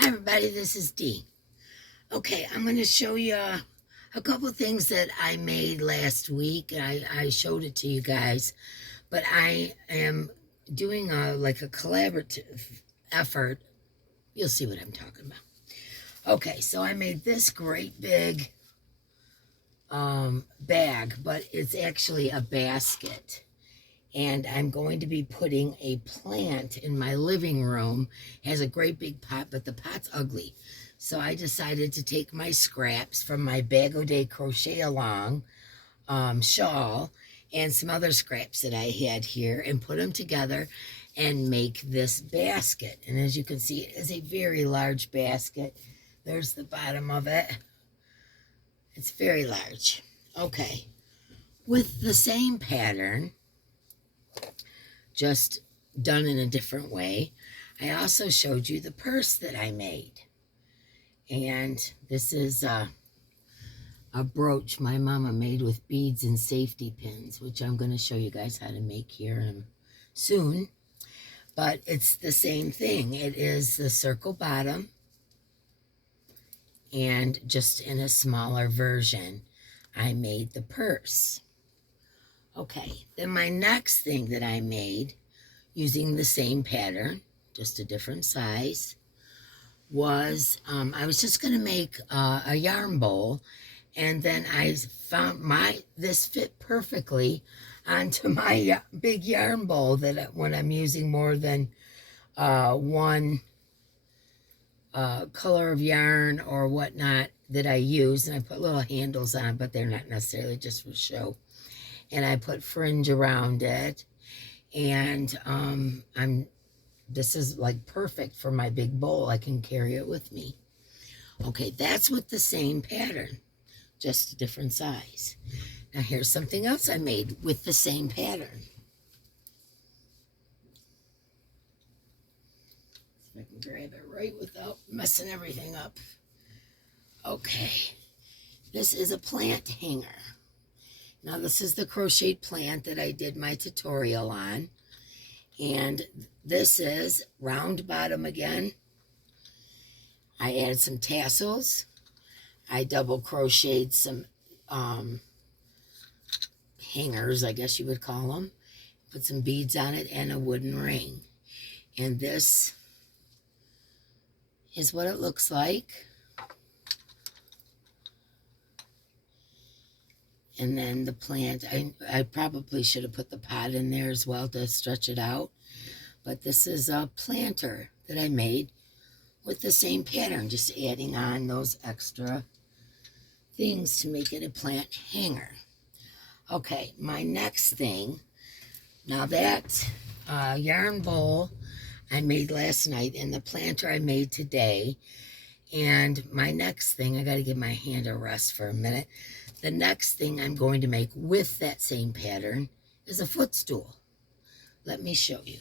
Hi everybody, this is Dee. Okay, I'm going to show you a couple things that I made last week. I showed it to you guys, but I am doing a collaborative effort. You'll see what I'm talking about. Okay, so I made this great big bag, but it's actually a basket. And I'm going to be putting a plant in my living room. It has a great big pot, but the pot's ugly. So I decided to take my scraps from my Bag O' Day crochet along shawl and some other scraps that I had here and put them together and make this basket. And as you can see, it is a very large basket. There's the bottom of it. It's very large. Okay. With the same pattern, just done in a different way, I also showed you the purse that I made. And this is a brooch my mama made with beads and safety pins, which I'm going to show you guys how to make here soon. But it's the same thing. It is the circle bottom and just in a smaller version, I made the purse. Okay, then my next thing that I made using the same pattern, just a different size, was I was just going to make a yarn bowl, and then I found this fit perfectly onto my big yarn bowl that when I'm using more than one color of yarn or whatnot that I use, and I put little handles on, but they're not necessarily just for show. And I put fringe around it, and this is like perfect for my big bowl. I can carry it with me. Okay, that's with the same pattern, just a different size. Now here's something else I made with the same pattern. See if I can grab it right without messing everything up. Okay, this is a plant hanger. Now this is the crocheted plant that I did my tutorial on. And this is round bottom again. I added some tassels. I double crocheted some hangers, I guess you would call them. Put some beads on it and a wooden ring. And this is what it looks like. And then the plant, I probably should have put the pot in there as well to stretch it out. But this is a planter that I made with the same pattern, just adding on those extra things to make it a plant hanger. Okay, my next thing, now that yarn bowl I made last night and the planter I made today. And my next thing, I got to give my hand a rest for a minute. The next thing I'm going to make with that same pattern is a footstool. Let me show you.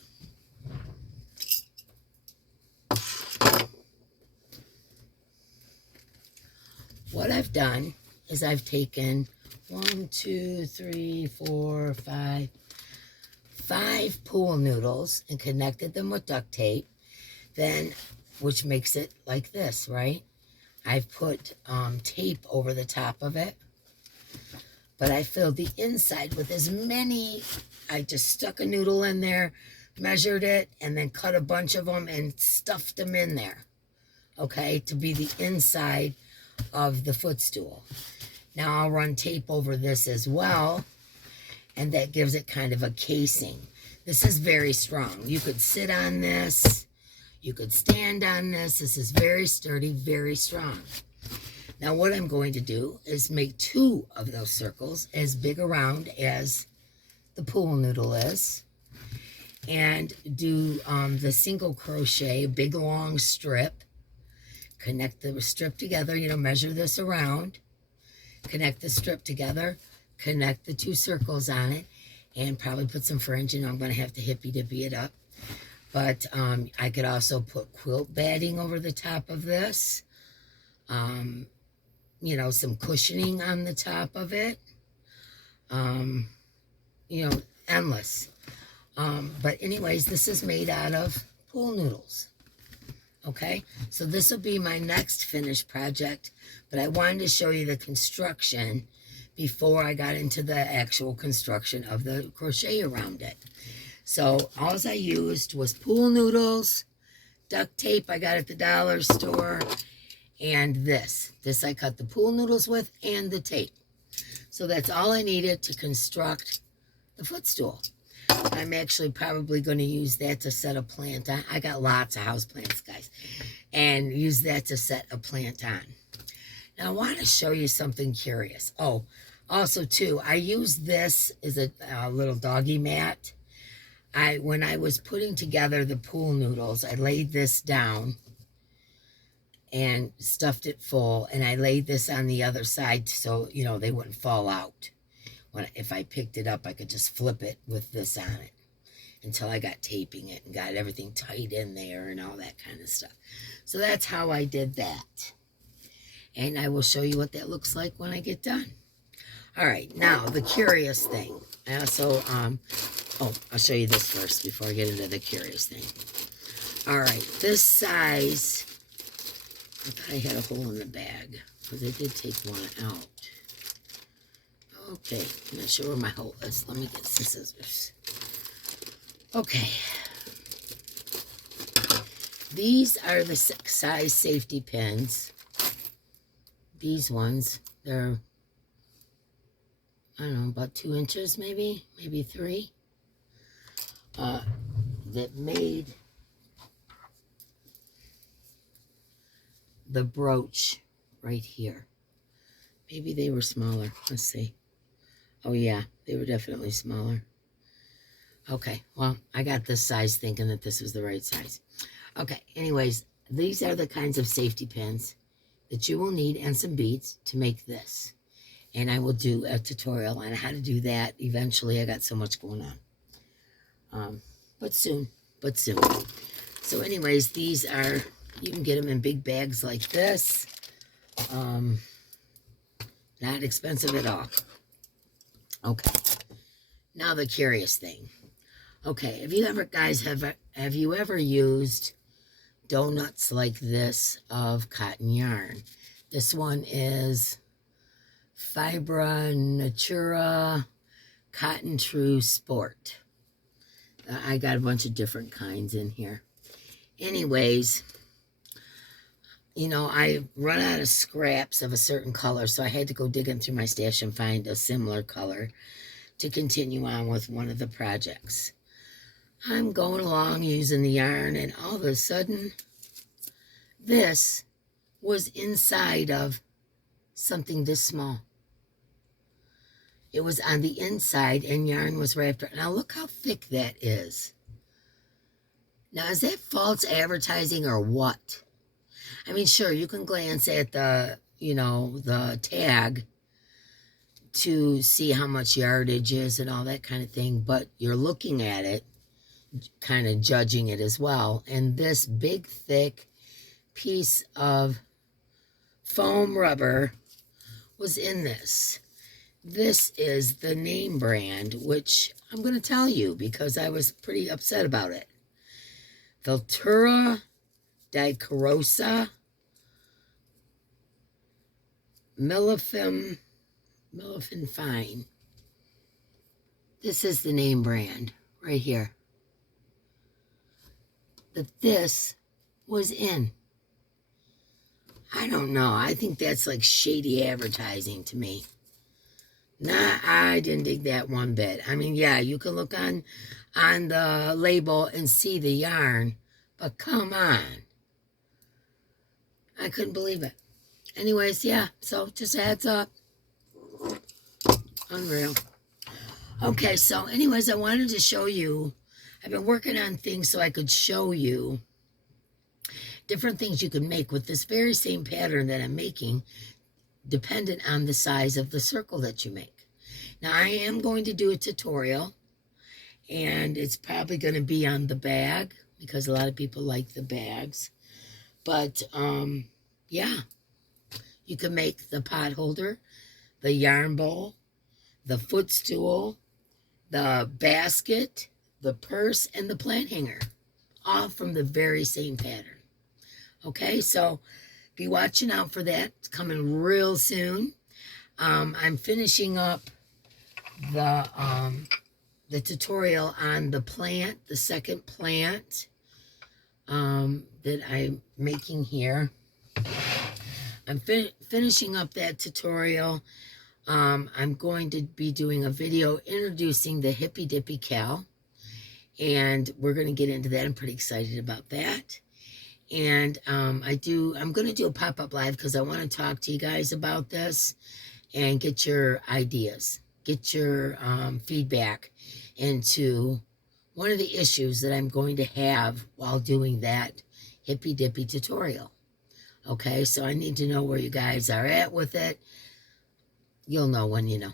What I've done is I've taken 5 pool noodles and connected them with duct tape, then, which makes it like this, right? I've put tape over the top of it, but I filled the inside with as many. I just stuck a noodle in there, measured it, and then cut a bunch of them and stuffed them in there, okay, to be the inside of the footstool. Now I'll run tape over this as well, and that gives it kind of a casing. This is very strong. You could sit on this. You could stand on this. This is very sturdy, very strong. Now what I'm going to do is make 2 of those circles as big around as the pool noodle is, and do the single crochet, big long strip, connect the strip together, measure this around, connect the strip together, connect the 2 circles on it, and probably put some fringe. I'm going to have to hippy-dippy it up. But I could also put quilt batting over the top of this. Some cushioning on the top of it. Endless. But anyways, this is made out of pool noodles. Okay, so this will be my next finished project, but I wanted to show you the construction before I got into the actual construction of the crochet around it. So all I used was pool noodles, duct tape I got at the dollar store, and this. This I cut the pool noodles with, and the tape. So that's all I needed to construct the footstool. I'm actually probably going to use that to set a plant on. I got lots of house plants, guys, and use that to set a plant on. Now I want to show you something curious. Oh, also too, I use this as a little doggy mat. When I was putting together the pool noodles, I laid this down and stuffed it full, and I laid this on the other side so, you know, they wouldn't fall out. If I picked it up, I could just flip it with this on it until I got taping it and got everything tight in there and all that kind of stuff. So that's how I did that. And I will show you what that looks like when I get done. All right, now the curious thing. I also, oh, I'll show you this first before I get into the curious thing. All right, this size, I thought I had a hole in the bag because I did take one out. Okay, I'm not sure where my hole is. Let me get some scissors. Okay. These are the size safety pins. These ones, they're, I don't know, about 2 inches maybe 3. That made the brooch right here. Maybe they were smaller. Let's see. Oh yeah, they were definitely smaller. Okay, well, I got this size thinking that this was the right size. Okay, anyways, these are the kinds of safety pins that you will need and some beads to make this. And I will do a tutorial on how to do that eventually. I got so much going on. But soon. So anyways, these are, you can get them in big bags like this. Not expensive at all. Okay, now the curious thing. Okay, have you ever, guys, have you ever used donuts like this of cotton yarn? This one is Fibra Natura Cotton True Sport. I got a bunch of different kinds in here. Anyways, you know, I run out of scraps of a certain color, so I had to go digging through my stash and find a similar color to continue on with one of the projects. I'm going along using the yarn, and all of a sudden, this was inside of something this small. It was on the inside, and yarn was wrapped around. Now look how thick that is. Now, is that false advertising or what? I mean, sure, you can glance at the, you know, the tag to see how much yardage is and all that kind of thing, but you're looking at it, kind of judging it as well. And this big, thick piece of foam rubber was in this. This is the name brand, which I'm going to tell you because I was pretty upset about it. Veltura-Dichrosa Millefin Fine. This is the name brand right here. But this was in. I don't know. I think that's like shady advertising to me. Nah, I didn't dig that one bit. I mean, yeah, you can look on the label and see the yarn, but come on. I couldn't believe it. Anyways, yeah, so just a heads up. Unreal. Okay, so anyways, I wanted to show you, I've been working on things so I could show you different things you can make with this very same pattern that I'm making, dependent on the size of the circle that you make. Now, I am going to do a tutorial, and it's probably going to be on the bag, because a lot of people like the bags. But, yeah, you can make the pot holder, the yarn bowl, the footstool, the basket, the purse, and the plant hanger, all from the very same pattern. Okay, so be watching out for that. It's coming real soon. I'm finishing up the tutorial on the plant, the second plant that I'm making here. I'm finishing up that tutorial. I'm going to be doing a video introducing the Hippy Dippy Cal, and we're going to get into that. I'm pretty excited about that. And I'm going to do a pop-up live because I want to talk to you guys about this and get your ideas, get your feedback into one of the issues that I'm going to have while doing that Hippy Dippy tutorial. Okay, so I need to know where you guys are at with it. You'll know when you know.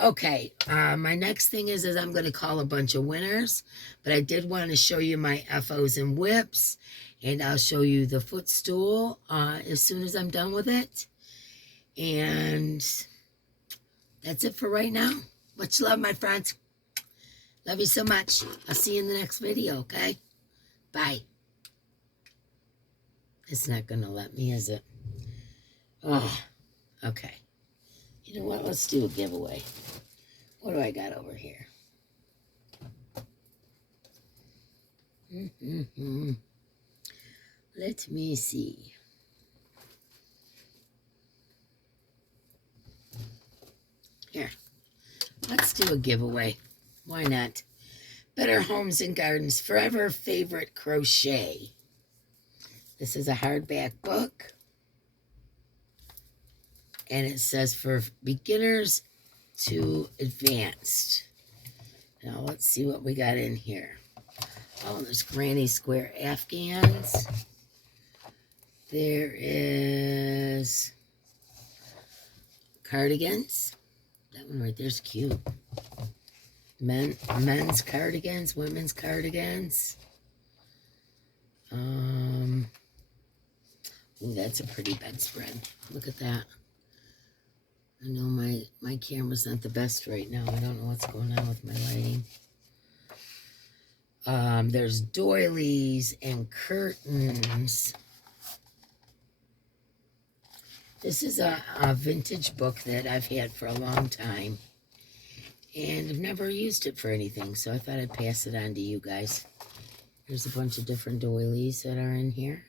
Okay, my next thing is I'm going to call a bunch of winners, but I did want to show you my FOs and whips, and I'll show you the footstool as soon as I'm done with it. And that's it for right now. Much love, my friends. Love you so much. I'll see you in the next video, okay? Bye. It's not going to let me, is it? Oh, okay. You know what? Let's do a giveaway. What do I got over here? Let me see. Here. Let's do a giveaway. Why not? Better Homes and Gardens Forever Favorite Crochet. This is a hardback book. And it says for beginners to advanced. Now let's see what we got in here. Oh, there's granny square afghans. There is cardigans. That one right there's cute. Men's cardigans, women's cardigans. Ooh, that's a pretty bedspread. Look at that. I know my camera's not the best right now. I don't know what's going on with my lighting. There's doilies and curtains. This is a vintage book that I've had for a long time. And I've never used it for anything, so I thought I'd pass it on to you guys. There's a bunch of different doilies that are in here.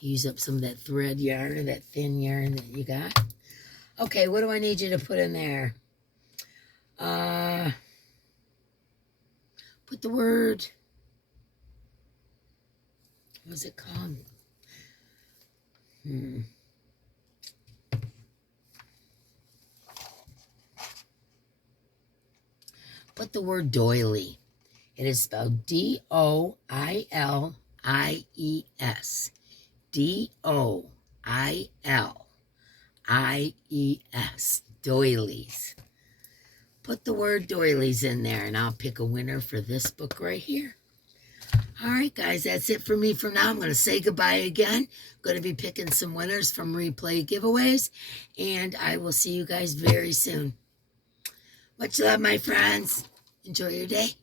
Use up some of that thread yarn or that thin yarn that you got. Okay, what do I need you to put in there? Put the word, what's it called? Put the word doily. It is spelled D-O-I-L-I-E-S. D-O-I-L-I-E-S. Doilies. Put the word doilies in there, and I'll pick a winner for this book right here. All right, guys, that's it for me for now. I'm going to say goodbye again. Going to be picking some winners from replay giveaways, and I will see you guys very soon. Much love, my friends. Enjoy your day.